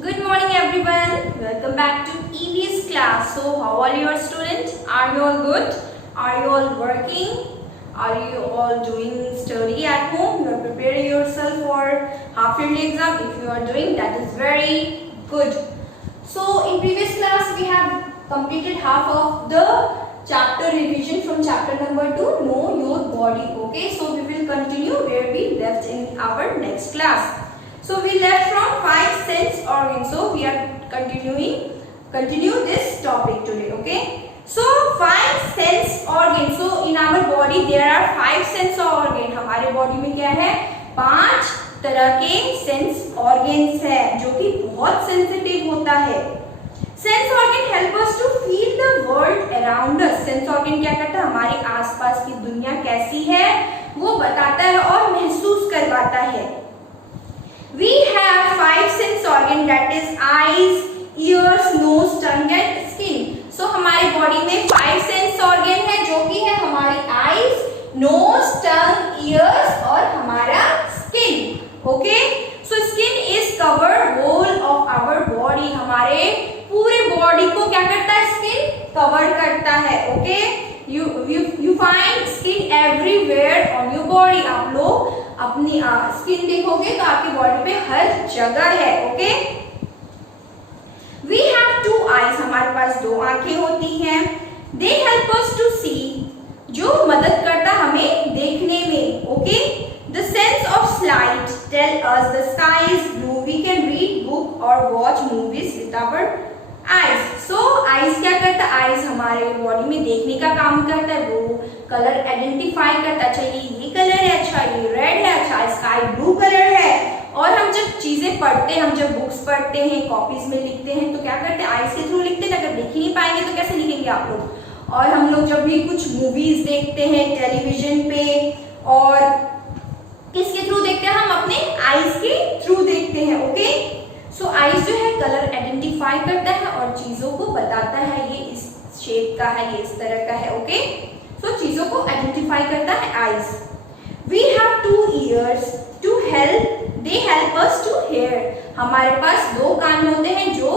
Good morning everyone. Welcome back to EVS class. So how are your students? Are you all good? Are you all working? Are you all doing study at home? You are preparing yourself for half yearly exam. If you are doing, that is very good. So in previous class we have completed half of the chapter revision from chapter number 2, Know Your Body. Okay, so we will continue where we left in our next class. So we left from 5 sense organs. So we are continue this topic today. Okay. So 5 sense organs. So in our body there are 5 sense organs. हमारे body में क्या है? 5 तरह के sense organs है जो कि बहुत सेंसिटिव होता है. Sense organ help us to feel the world around us. Sense organ क्या करता है? हमारे आसपास की दुनिया कैसी है वो बताता है और महसूस करवाता है. We have 5 sense organ, that is eyes, ears, nose, tongue and skin. So हमारे बॉडी में 5 सेंस ऑर्गन है जो कि है हमारी eyes, nose, tongue, ears और हमारा skin. Okay? So skin is covered whole of our body. हमारे पूरे बॉडी को क्या करता है? स्किन कवर करता है. Okay? You find skin everywhere on your body. आप लोग अपनी स्किन देखोगे तो आपकी बॉडी पे हर जगह है. ओके. We have 2 eyes. हमारे पास 2 आंखें होती हैं. They help us to see. जो मदद करता हमें देखने में. Okay. The sense of sight tell us the sky is blue. We can read book or watch movies with our eyes. So eyes क्या करता है? eyes हमारे बॉडी में देखने का काम करता है. वो कलर आइडेंटिफाई करता है. अच्छा ये कलर है, अच्छा ये रेड है, अच्छा स्काई ब्लू कलर है. और हम जब चीजें पढ़ते हैं, हम जब बुक्स पढ़ते हैं, कॉपीज में लिखते हैं तो क्या करते हैं? आईज के थ्रू लिखते हैं. अगर लिख ही नहीं पाएंगे तो कैसे लिखेंगे आप लोग? और हम लोग जब भी कुछ मूवीज देखते हैं टेलीविजन पे और किसके थ्रू देखते हैं? हम अपने आईज के थ्रू देखते हैं. ओके. सो आईज जो है कलर आइडेंटिफाई करता है और चीजों को बताता है ये इस शेप का है, ये इस तरह का है. ओके. सो चीजों को आइडेंटिफाई करता है eyes. We have 2 ears to help. They help us to hear. हमारे पास 2 कान होते हैं जो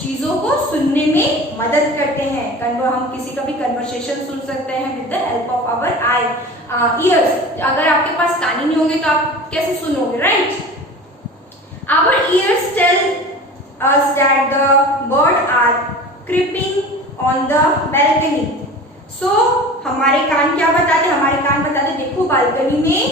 चीजों को सुनने में मदद करते हैं. हम किसी का भी कन्वर्सेशन सुन सकते हैं with the help of our ears. अगर आपके पास कान ही नहीं होंगे तो आप कैसे सुनोगे? Right. Our ears tell us that the birds are creeping on the balcony. So हमारे कान क्या बताते? हमारे कान बताते देखो बालकनी में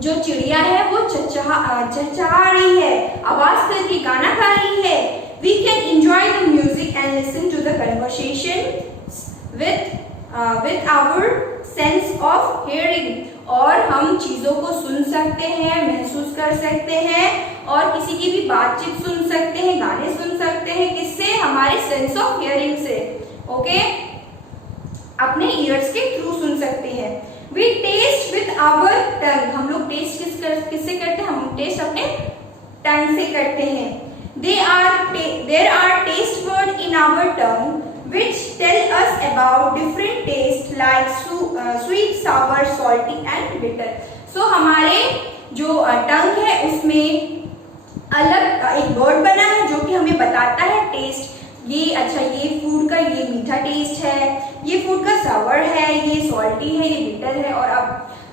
जो चिड़िया है वो चहचहा रही है, आवाज करके गाना गा रही है. We can enjoy the music and listen to the conversation with our sense of hearing. और हम चीजों को सुन सकते हैं, महसूस कर सकते हैं और किसी की भी बातचीत सुन सकते हैं, गाने सुन सकते हैं. किससे? हमारे सेंस ऑफ हियरिंग से. ओके. अपने ईयर्स के थ्रू सुन सकते हैं. We test with our tongue. हम लोग टेस्ट किससे करते हैं? हम टेस्ट अपने टंग से करते हैं. There are taste words in our tongue which tell us about different tastes like sweet, sour, salty and bitter. So हमारे जो टंग है उसमें अलग एक वर्ड बना है जो कि हमें बताता है टेस्ट. ये अच्छा ये फूड का ये मीठा टेस्ट है, ये फूड का सावर है, ये सॉल्टी है, ये बिटर है. और अब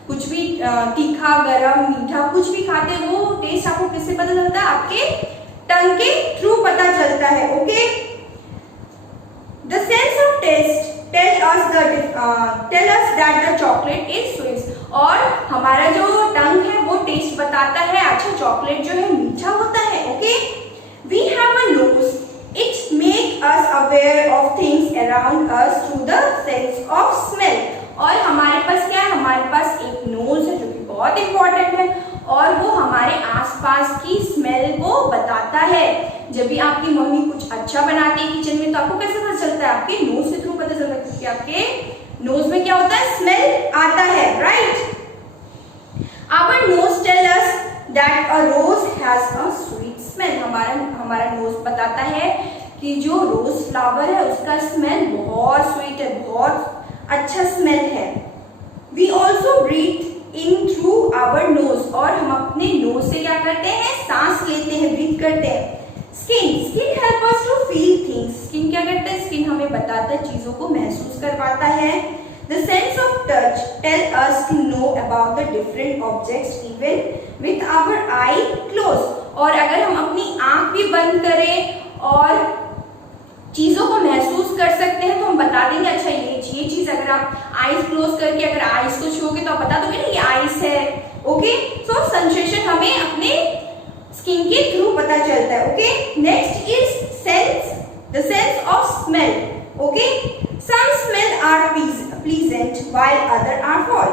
कुछ भी तीखा, गरम, मीठा कुछ भी खाते हैं वो टेस्ट आपको किससे पता चलता है? आपके टंग के थ्रू पता चलता है. Okay. The sense of taste tell us that the chocolate is sweet. और हमारा जो टंग है वो टेस्ट बताता है अच्छा चॉकलेट जो है मीठा होता है. Okay. We have a nose. It make us aware of things around us through the sense of smell. और हमारे पास क्या है? हमारे पास एक नोज है जो कि बहुत इंपॉर्टेंट है और वो हमारे आसपास की स्मेल को बताता है. जब भी आपकी मम्मी कुछ अच्छा बनाती है किचन में तो आपको कैसे पता चलता है? आपके नोज के थ्रू पता चलता है क्योंकि आपके नोज में क्या होता है? स्मेल आता है. Right. Our nose tell us that a rose has a sweet smell. हमारा नोज बताता है कि जो रोज फ्लावर है उसका स्मेल बहुत स्वीट है, बहुत अच्छा स्मेल है. We also breathe in through our nose. और हम अपने नोज से क्या करते हैं? सांस लेते हैं. ब्रीथ फील करते हैं। Skin help us to feel things. Skin क्या करता है? स्किन हमें बताता है, चीजों को महसूस करवाता है। The sense of touch tell us to know about the different objects even with our eye close. और अगर हम अपनी आंख भी बंद करें और चीजों को महसूस कर सकते हैं तो हम बता देंगे अच्छा ये चीज, अगर आप आईज क्लोज करके अगर आईज को छूओगे तो आप बता दोगे ना ये आईज है। ओके, सो सेंसेशन हमें अपने स्किन के थ्रू पता चलता है। Okay, next is sense, the sense of smell. Okay, some smell are pleasant while other are foul.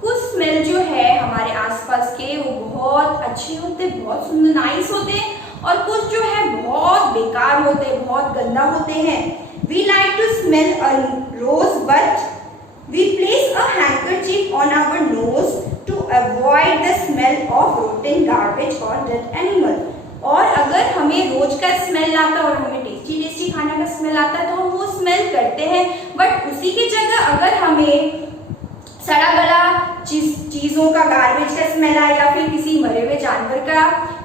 कुछ स्मेल जो है हमारे आसपास के वो बहुत अच्छे होते, बहुत सुंदर नाइस होते हैं, और कुछ जो है बहुत बेकार होते हैं, बहुत गंदा होते हैं। We like to smell a rose, but we place a handkerchief on our nose to avoid the smell of rotten garbage or dead animal. और अगर हमें रोज का स्मेल आता है और हमें टेस्टी खाना का स्मेल आता है तो हम वो स्मेल करते हैं, बट उसी की जगह अगर हमें सड़ा गला चीजों का, गार्बेज का स्मेल आए या फिर किसी मरे हुए जानवर का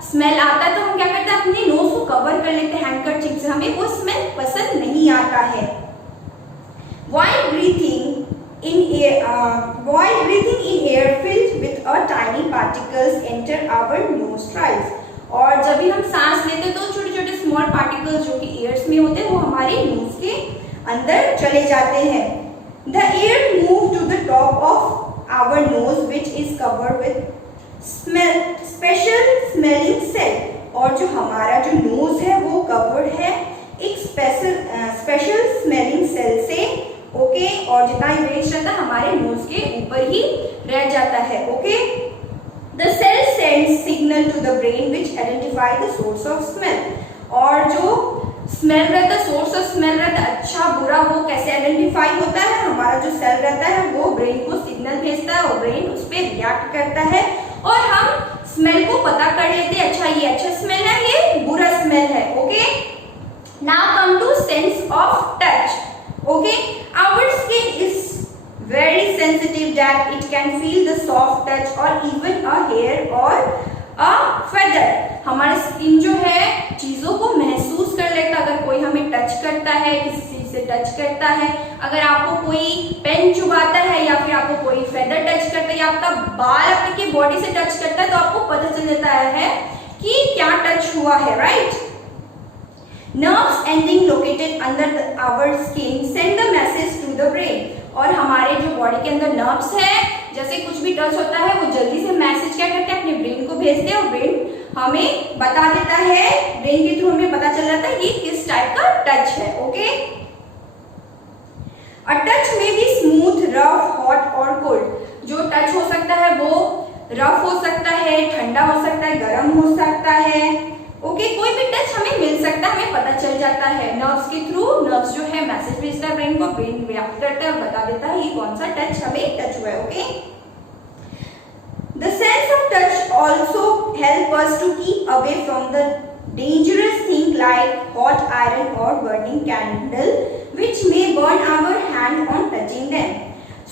स्मेल आता है तो हम क्या करते हैं? अपने नोज को कवर कर लेते हैं हैंडकरचीफ से, हमें वो स्मेल पसंद नहीं आता है। While breathing in air filled with a tiny particles enter our nostrils. और जब भी हम सांस लेते हैं तो छोटे छोटे स्मॉल पार्टिकल्स जो कि एयर्स में होते हैं वो हमारे नोज के अंदर चले जाते हैं। The air moves to the top of our nose, which is covered with special smelling cell. और जो हमारा जो नोज है वो कवर्ड है एक स्पेशल स्मेलिंग सेल से। ओके, और जितना वेस्ट रहता है हमारे नोज के ऊपर ही रह जाता है। Okay, the cell sends signal to the brain which identify the source of smell. और जो स्मेल रहता है, सोर्स ऑफ स्मेल रहता है, अच्छा बुरा, वो कैसे आइडेंटिफाई होता है? हमारा जो सेल रहता है वो ब्रेन को सिग्नल भेजता है और ब्रेन उस पर रिएक्ट करता है और हम स्मेल को पता कर लेते हैं, अच्छा ये अच्छा स्मेल है, ये बुरा स्मेल है। Okay, now come to sense of touch. Okay, our skin is very sensitive that it can feel the soft touch or even a hair or a feather. हमारा स्किन जो है चीजों को महसूस कर लेता है। अगर कोई हमें टच करता है, किसी चीज से टच करता है, अगर आपको कोई पेन चुभाता है या फिर आपको कोई फेदर टच करता है या आपका बाल आपकी बॉडी से टच करता है तो आपको पता चल जाता है कि क्या टच हुआ है, right? Nerves ending located under our skin send the message to the brain. और हमारे जो बॉडी के अंदर नर्व्स है, जैसे कुछ भी टच होता है वो जल्दी से मैसेज क्या करते हैं? अपने ब्रेन को भेजते हैं और ब्रेन हमें बता देता है, ब्रेन के थ्रू हमें पता चल जाता है ये किस टाइप का टच है। ओके, अ टच में बी स्मूथ, रफ, हॉट और कोल्ड। जो टच हो सकता है वो रफ हो सकता है, ठंडा हो सकता है, गर्म हो सकता है। ओके, कोई भी टच हमें मिल सकता है, हमें पता चल जाता है नर्व्स के थ्रू। नर्व्स जो है मैसेज भेजता है ब्रेन को, ब्रेन रिएक्ट करता है और बता देता है ये कौन सा टच हमें टच हुआ है। Okay, the sense of touch also help us to keep away from the dangerous thing like hot iron और burning candle which may burn our hand on touching them.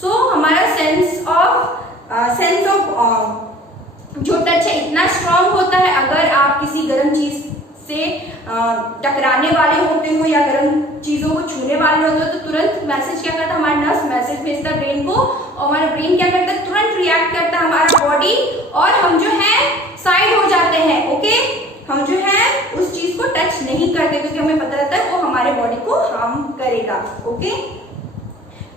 So हमारा sense of जो touch है इतना strong होता है, अगर आप किसी गर्म चीज से टकराने वाले होते हो या गर्म चीजों को छूने वाले होते हो तो तुरंत मैसेज क्या करता है? हमारा नर्व्स मैसेज भेजता है ब्रेन को और हमारा ब्रेन क्या करता है? तुरंत रिएक्ट करता है हमारा बॉडी और हम जो है साइड हो जाते हैं। ओके, हम जो है उस चीज को टच नहीं करते क्योंकि हमें पता रहता है वो हमारे बॉडी को हार्म करेगा। Okay,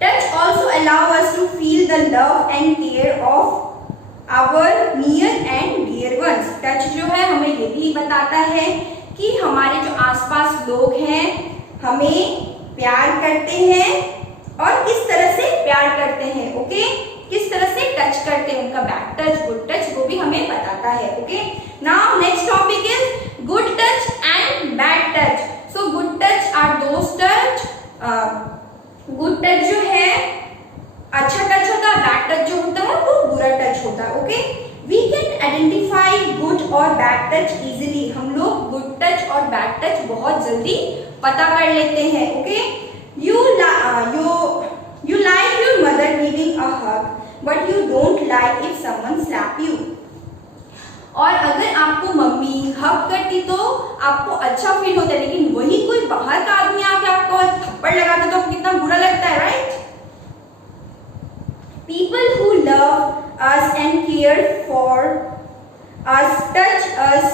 touch also allow us to feel the love and care of our near and dear ones. Touch जो है हमें ये भी बताता है कि हमारे जो आसपास लोग हैं हमें प्यार करते हैं और किस तरह से प्यार करते हैं। ओके, किस तरह से टच करते हैं, उनका बैड टच, गुड टच, वो भी हमें बताता है। Okay, now next topic is good touch and bad touch. So good touch are those touch, good touch जो है अच्छा टच होता है, बैड टच जो होता है वो बुरा टच होता है। Okay, we can identify good और बैड टच इजीली। हम लोग गुड टच और बैड टच बहुत जल्दी पता कर लेते हैं। Okay, you like your mother giving a hug but you don't like if someone slap you. और अगर आपको मम्मी हग करती तो आपको अच्छा फील होता है, लेकिन वही कोई बाहर का आदमी आके आपको थप्पड़ लगाता तो आपको कितना बुरा लगता है, right? People who love us and care for us touch us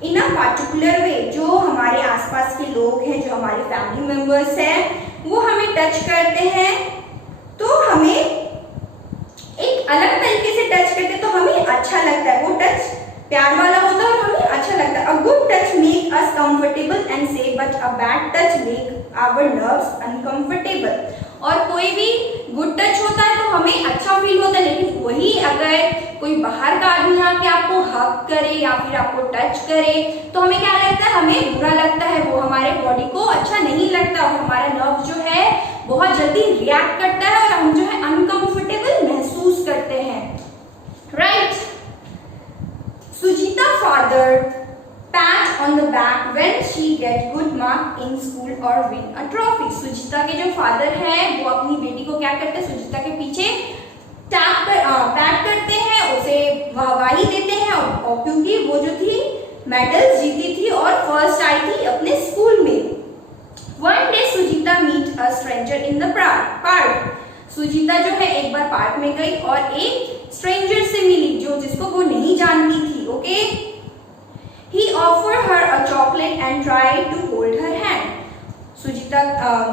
in a particular way. जो हमारे आसपास के लोग हैं, जो हमारे फैमिली मेंबर्स हैं, वो हमें टच करते हैं तो हमें एक अलग तरीके से टच करते हैं तो हमें अच्छा लगता है। वो टच प्यार वाला होता है और हमें अच्छा लगता है। A good touch make us comfortable and safe, but a bad touch make our nerves uncomfortable. और कोई भी गुड टच होता है तो हमें अच्छा फील होता है, लेकिन वही अगर कोई बाहर का आदमी आके आपको हग करे या फिर आपको टच करे तो हमें क्या लगता है? हमें बुरा लगता है, वो हमारे बॉडी को अच्छा नहीं लगता और हमारा नर्व जो है बहुत जल्दी रिएक्ट करता है और हम जो है अनकंफर्टेबल महसूस करते हैं, right? Sujita father pat on the back when she get good mark in school or win a trophy. Sujita के जो फादर हैं वो अपनी बेटी को क्या करते हैं? सुजिता के पीछे पैट करते हैं, उसे वाहवाही देते हैं और क्योंकि वो जो थी मेडल्स जीती थी और फर्स्ट आई थी अपने स्कूल में। One day Sujita meet a stranger in the park. Sujita जो है एक बार पार्क में गई और एक स्ट्रेंजर से मिली जिसको वो नहीं जानती थी, okay? He offered her a chocolate and tried to hold her hand. Sujita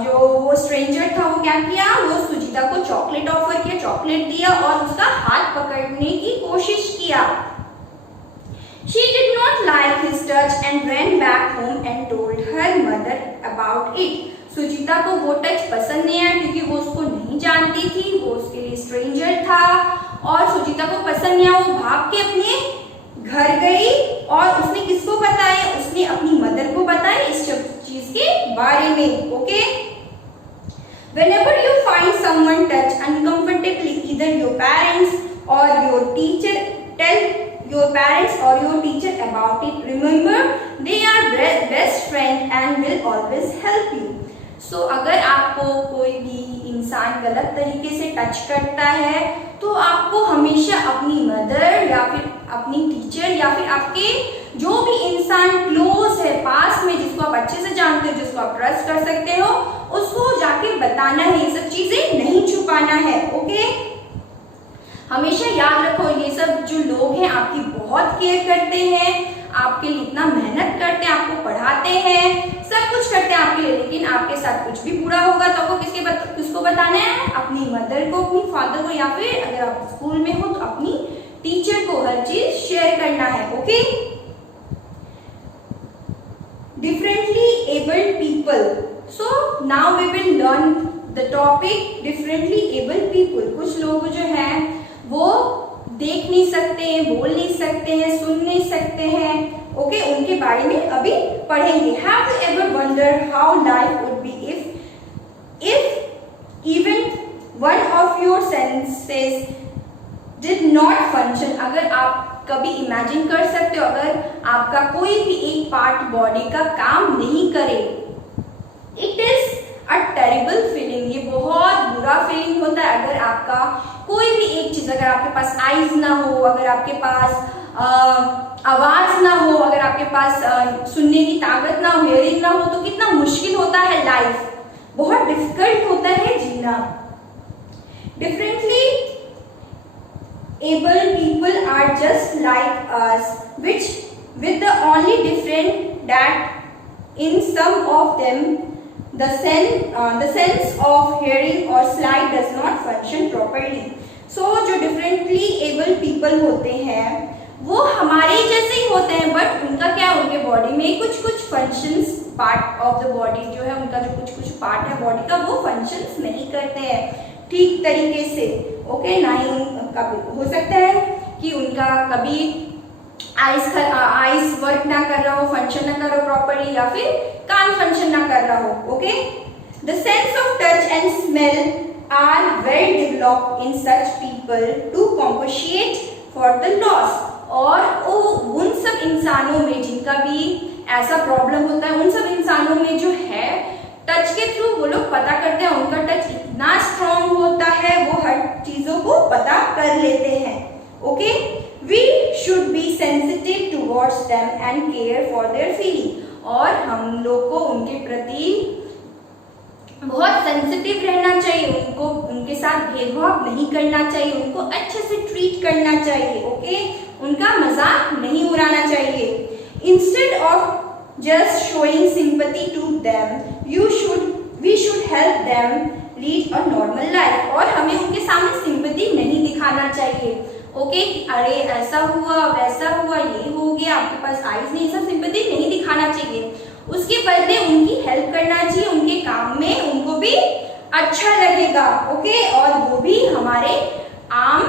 जो वो स्ट्रेंजर था वो क्या किया? वो सुजिता को चॉकलेट ऑफर किया, चॉकलेट दिया और उसका हाथ पकड़ने की कोशिश किया। She did not like his touch and ran back home and told her mother about it. Sujita को वो टच पसंद नहीं आया क्योंकि वो उसको नहीं जानती थी, वो उसके लिए स्ट्रेंजर था और सुजिता को पसंद नहीं आया। वो भाग के अपने घर गई और उसने किसको बताया? उसने अपनी मदर को बताया इस चीज के बारे में, okay? Whenever you find someone touch uncomfortably, either your parents or your teacher, tell your parents or your teacher about it. Remember, they are best friend and will always help you. So, अगर आपको कोई भी इंसान गलत तरीके से touch करता है तो आपको हमेशा अपनी मदर या फिर अपनी टीचर या फिर आपके जो भी इंसान क्लोज है पास में, जिसको आप अच्छे से जानते हो, जिसको आप ट्रस्ट कर सकते हो, उसको जाके बताना है, ये सब चीजें नहीं छुपाना है, ओके? हमेशा याद रखो ये सब जो लोग हैं आपकी बहुत केयर करते हैं, आपके लिए इतना मेहनत करते हैं, आपको पढ़ाते हैं, सब कुछ करते हैं आपके लिए, लेकिन आपके साथ कुछ भी बुरा होगा तो आपको किसको बताना है? अपनी मदर को, अपनी फादर को, या फिर अगर आप स्कूल में हो तो अपनी टीचर को हर चीज शेयर करना है, okay? Differently abled people. So now we will learn the topic differently abled people. कुछ लोग जो हैं वो देख नहीं सकते हैं, बोल नहीं सकते हैं, सुन नहीं सकते हैं, ओके? उनके बारे में अभी पढ़ेंगे। Have you ever wondered how life would be if even one of your senses did not function? अगर आप कभी इमेजिन कर सकते हो अगर आपका कोई भी एक पार्ट बॉडी का काम नहीं करे। It is a terrible feeling, ये बहुत बुरा फीलिंग होता है अगर आपका कोई भी एक चीज, अगर आपके पास आईज ना हो, अगर आपके पास आवाज ना हो, अगर आपके पास सुनने की ताकत ना हो, हियरिंग ना हो, तो कितना मुश्किल होता है लाइफ, बहुत डिफिकल्ट होता है जीना। Differently able people are just like us, which with the only difference that in some of them the sense of hearing or sight does not function properly. So जो differently able people होते हैं वो हमारे जैसे ही होते हैं, but उनका क्या, उनके बॉडी में कुछ कुछ functions, part of the body जो है उनका जो कुछ कुछ पार्ट है बॉडी का वो फंक्शंस नहीं करते हैं ठीक तरीके से, ओके? ना ही उनका हो सकता है कि उनका कभी आइज वर्क ना कर रहा हो, फंक्शन ना कर रहा हो प्रॉपरली, या फिर कान फंक्शन ना कर रहा हो, okay? The sense of touch and smell are well developed in such people to compensate for the loss. और उन सब इंसानों में जिनका भी ऐसा प्रॉब्लम होता है, उन सब इंसानों में जो है टच के थ्रू वो लोग पता करते हैं, उनका टच इतना स्ट्रॉन्ग होता है वो हर चीजों को पता कर लेते हैं, okay? We should be sensitive towards them and care for their feeling. और हम लोग को उनके प्रति बहुत सेंसिटिव रहना चाहिए, उनको उनके साथ भेदभाव नहीं करना चाहिए, उनको अच्छे से ट्रीट करना चाहिए, ओके? उनका मजाक नहीं उड़ाना चाहिए. Instead of just showing sympathy to them, we should help them lead a normal life. और हमें उनके सामने सिंपैथी नहीं दिखाना चाहिए, ओके? अरे ऐसा हुआ, वैसा हुआ, ये हो गया, आपके पास आइज नहीं, सब सिंपैथी नहीं दिखाना चाहिए. उसके बदले उनकी हेल्प करना चाहिए, उनके काम में उनको भी अच्छा लगेगा, ओके? और वो भी हमारे आम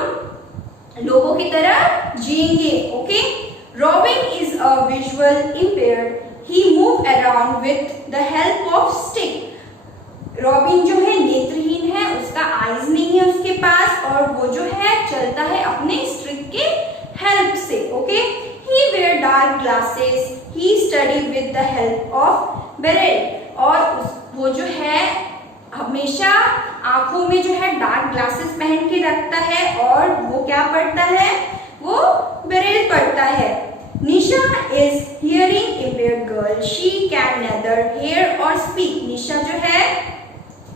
लोगों की तरह जिएंगे, okay? Robin is a visual impaired. He move around with the help of stick. Robin जो है नेत्रहीन है, उसका आईज नहीं है उसके पास, और वो जो है चलता है अपने स्टिक के हेल्प से, okay? He wear dark glasses. He study with the help of Beryl. और वो जो है हमेशा आंखों में जो है डार्क ग्लासेस पहन के रखता है, और वो क्या पढ़ता है? वो बेरिल पढ़ता है. निशा is hearing impaired girl. She can neither hear or speak. निशा जो है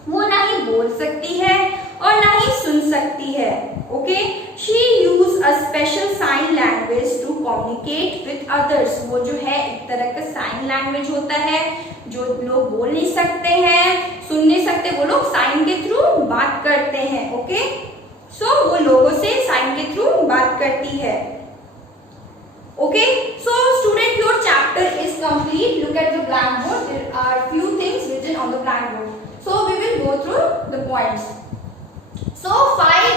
वो ना ही बोल सकती है और ना ही सुन सकती है, okay? She use a special sign language to communicate with others. वो जो है एक तरह का साइन लैंग्वेज होता है, जो लोग बोल नहीं सकते हैं, सुन नहीं सकते, वो लोग साइन के थ्रू बात करते हैं, ओके? सो वो लोगों से साइन के थ्रू बात करती है, okay? So student, your chapter is complete. Look at the blackboard. There are few things written on the blackboard. So we will go through the points. So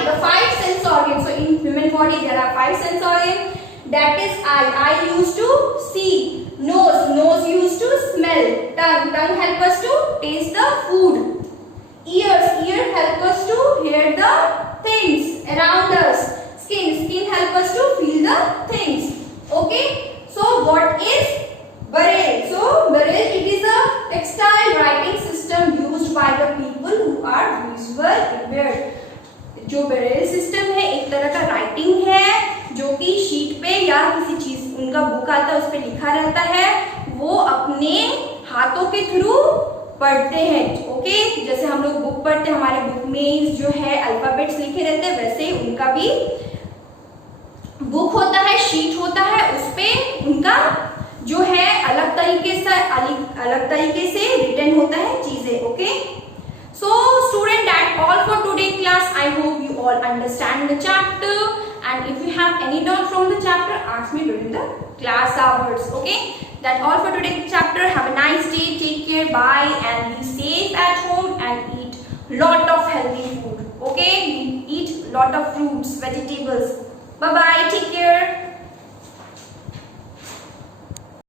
the five sense organs. So in human body there are 5 sense organs. That is eye used to see, nose used to smell, tongue help us to taste the food, ear help us to hear the things around us, skin help us to feel the things, okay? So what is Braille? So Braille, it is a textile writing system used by the people who are visual impaired. जो Braille system है एक तरह का writing है, जो कि sheet पे या किसी चीज उनका बुक आता है उस पे लिखा रहता है, वो अपने हाथों के थ्रू पढ़ते हैं, ओके? जैसे हम लोग बुक पढ़ते हैं, हमारे बुक में जो है अल्फाबेट्स लिखे रहते हैं, वैसे उनका भी बुक होता है, शीट होता है, उस पे उनका जो है अलग तरीके से रिटन होता है चीजें, okay? So student, that all for today class. I hope you all understand the chapter, and if you have any doubt from the chapter, ask me during the class hours, okay? That all for today's chapter. Have a nice day. Take care. Bye, and be safe at home and eat lot of healthy food, okay? Eat lot of fruits, vegetables.